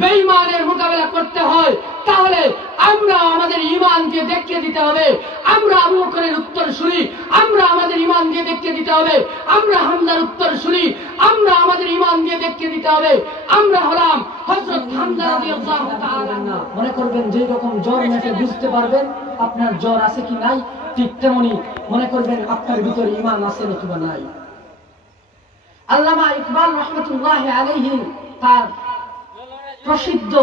বেঈমানের মোকাবেলা করতে হয় তাহলে আমরা আমাদের ঈমান দিয়ে দেখিয়ে দিতে হবে আমরা আবু বকরের উত্তরসূরি, আমরা আমাদের ঈমান দিয়ে দেখিয়ে দিতে হবে আমরা হামজার উত্তরসূরি, আমরা আমাদের ঈমান দিয়ে দেখিয়ে দিতে হবে আমরা হলাম হযরত হামজা রাদিয়াল্লাহু তাআলা। মনে করবেন যে রকম জ্বর মেপে বুঝতে পারবেন আপনার জ্বর আছে কি নাই, ঠিক তেমনি মনে করবেন আপনার ভিতরে ঈমান আছে নাকি বা নাই। আল্লামা ইকবাল রাহমাতুল্লাহি আলাইহি তার প্রসিদ্ধ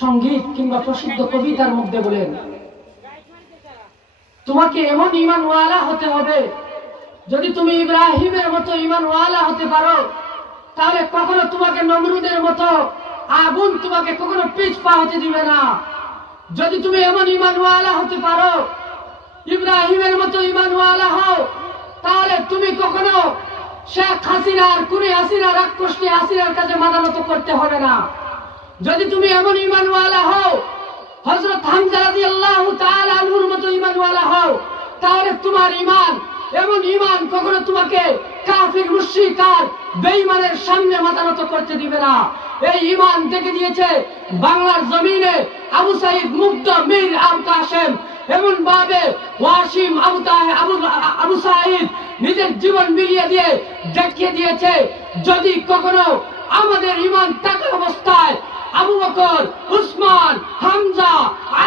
সঙ্গীত কিংবা প্রসিদ্ধ কবিতার মধ্যে বলেন, তোমাকে এমন ঈমানওয়ালা হতে হবে, যদি তুমি ইব্রাহিমের মতো ঈমানওয়ালা হতে পারো তাহলে কখনো তোমাকে নমরুদের মতো আগুন তোমাকে কখনো পিছ পা হতে দিবে না। যদি তুমি এমন ঈমানওয়ালা হতে পারো, ইব্রাহিমের মতো ঈমানওয়ালা হও, তাহলে তুমি কখনো শেখ হাসিনার কুনি হাসিনা রাক্ষসী হাসিনার কাছে মাথা নত করতে হবে না। যদি তুমি এমন ঈমানওয়ালা হও, হযরত হামজা রাদিয়াল্লাহু তাআলা আনহুর মতো ঈমানওয়ালা হও, তাহলে তোমার ঈমান এমন ঈমান কখনো তোমাকে কাফির মুশরিক আর বেঈমানের সামনে মাথা নত করতে দিবে না। এই ঈমান দেখে দিয়েছে বাংলার জমিনে আবু সাঈদ মুগ্ধ মীর আবু কাসেম, এমন ভাবে ওয়াসিম আবু সাঈদ নিজের জীবন বিলিয়ে দিয়ে দেখিয়ে দিয়েছে যদি কখনো আমাদের ঈমান থাকা অবস্থায় আবু বকর, উসমান, হামজা,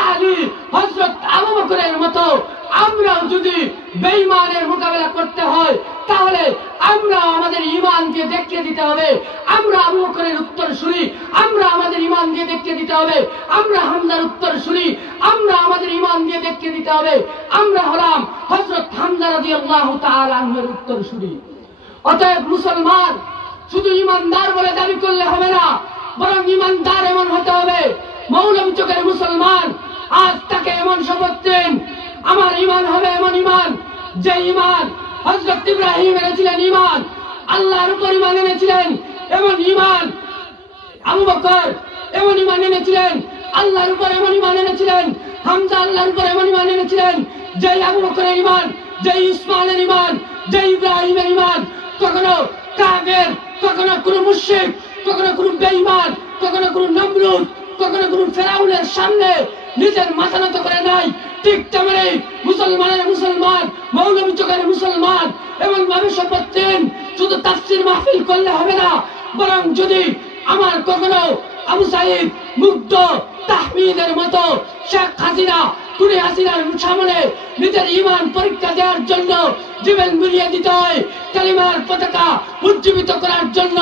আলী, হযরত আবু বকরের মতো আমরাও যদি বেঈমানের মোকাবেলা করতে হয় তাহলে আমরা আমাদের ঈমান দিয়ে দেখিয়ে দিতে হবে আমরা আবু বকরের উত্তরসূরি, আমরা আমাদের ঈমান দিয়ে দেখিয়ে দিতে হবে আমরা হামজার উত্তরসূরি, আমরা আমাদের ঈমান দিয়ে দেখিয়ে দিতে হবে আমরা হলাম হযরত হামজা রাদিয়াল্লাহু তাআলা আনহুর উত্তরসূরি। অতএব মুসলমান শুধু ঈমানদার বলে দাবি করলে হবে না, বরং ঈমানদার এমন হতে হবে মৌলভী চকের মুসলমান আজ তাকে এমন শপথ দেন, আমার ঈমান হবে এমন ঈমান যে ঈমান হযরত ইব্রাহিম এনেছিলেন, ঈমান আল্লাহর উপর ঈমান এনেছিলেন, এমন ঈমান আবু বকর এমন ঈমান এনেছিলেন, আল্লাহর উপর এমন ঈমান এনেছিলেন, হামজা আল্লাহর উপর এমন ঈমান এনেছিলেন যে আবু বকরের ঈমান, যে উসমানের ঈমান, যে ইব্রাহিমের ঈমান কখনো কাফের, কখনো কোনো মুশরিক, কখনো কোনো বেঈমান, কখনো কোনো নমরুদ, কখনো কোনো ফেরাউনের সামনে নিজের মাথা নত করে নাই। ঠিক তেমনি মুসলমানের মুসলমান, মৌলভী চকের মুসলমান এমন ভাবে শপথ নেন, শুধু তাফসীর মাহফিল করলে হবে না, বরং যদি আমার কখনো আবু সাঈদ মুগ্ধ তাহমিদের মতো শেখ হাসিনা কুনি হাসিনার সামনে নিজের ঈমান পরীক্ষা দেওয়ার জন্য জীবন বিলিয়ে দিতে হয়, কালিমার পতাকা উজ্জীবিত করার জন্য,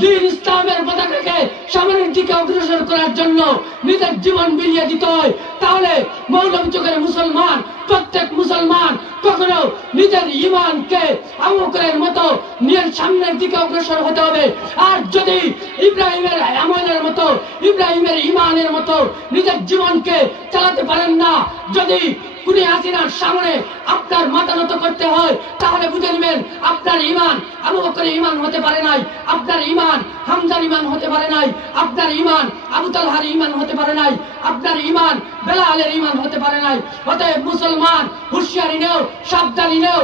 দ্বীন ইসলামের পতাকাকে সামনের দিকে অগ্রসর করার জন্য নিজের জীবন বিলিয়ে দিতে হয়, তাহলে মৌলভী চকের মুসলমান প্রত্যেক মুসলমান কখনো নিজের ঈমানকে আবু বকরের মতো নিজের সামনের দিকে অগ্রসর হতে হবে। আর যদি ইব্রাহিমের আমলের মতো, ইব্রাহিমের ঈমানের মতো নিজের জীবনকে চালাতে পারেন না, যদি কুনি হাসিনার সামনে আপনার মাথা নত করতে হয় তাহলে বুঝে নেবেন আপনার ঈমান আবু বকরের ঈমান হতে পারে নাই, আপনার ঈমান হামজার ঈমান হতে পারে নাই, আপনার ঈমান আবু তালহার ঈমান হতে পারে নাই, আপনার ঈমান বেলালের ঈমান হতে পারে নাই। অতএব মুসলমান হুঁশিয়ারি নেও, সাবধানী নেও,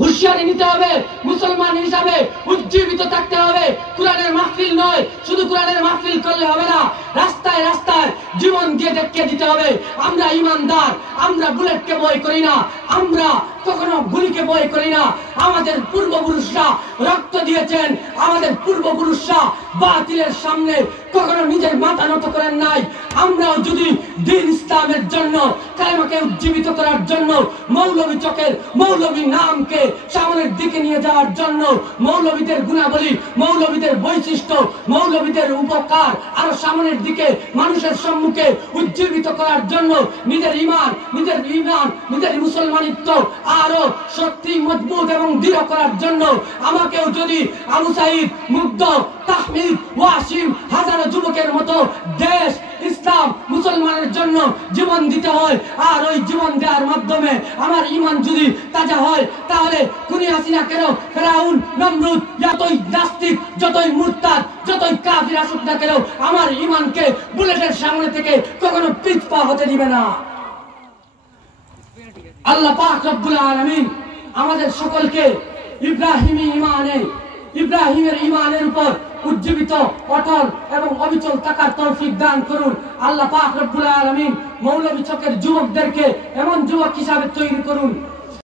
হুঁশিয়ারি নিতে হবে, মুসলমান হিসাবে উজ্জীবিত থাকতে হবে। কোরআনের মাহফিল নয়, শুধু কোরআনের মাহফিল করলে হবে না, রাস্তায় রাস্তায় জীবন দিয়ে দেখিয়ে দিতে হবে আমরা ঈমানদার, আমরা বুলেটকে ভয় করি না, আমরা কখনো গুলিকে ভয় করি না। আমাদের পূর্বপুরুষরা রক্ত দিয়েছেন, আমাদের পূর্বপুরুষরা বাতিলের সামনে কখনো নিজের মাথা নত করেন নাই। আমরাও যদি দ্বীন ইসলামের জন্য, কালেমাকে উজ্জীবিত করার জন্য, মৌলভী চকের মৌলভী নামকে সামনের দিকে নিয়ে যাওয়ার জন্য, মৌলভীদের গুণাবলী, মৌলভীদের বৈশিষ্ট্য, মৌলভীদের উপকার আরো সামনের দিকে মানুষের সম্মুখে উজ্জীবিত করার জন্য নিজের ঈমান, নিজের মুসলমানিত্ব আরো শক্তি মজবুত এবং দৃঢ় করার জন্য আমাকেও যদি আবু সাঈদ মুগ্ধ তাহমিদ ওয়াসিম হাজারো যুবকের মতো দেশ ইসলাম মুসলমানের জন্য জীবন দিতে হয়, আর ওই জীবন দেওয়ার মাধ্যমে আমার ঈমান যদি তাজা হয় তাহলে কুনি হাসিনা কেন, ফেরাউন, নমরুদ, যতই নাস্তিক, যতই মুরতাদ, যতই কাফির আসুক না কেন আমার ঈমানকে বুলেটের সামনে থেকে কখনো পিছ পা হতে দিবে না। আল্লাহ পাক রব্বুল আলামিন আমাদের সকলকে ইব্রাহিমী ঈমানে ইব্রাহিমের ঈমানের উপর উজ্জীবিত অটল এবং অবিচল থাকার তৌফিক দান করুন। আল্লাহ পাক রব্বুল আলামিন মৌলভী চকের যুবকদেরকে এমন যুবক হিসাবে তৈরি করুন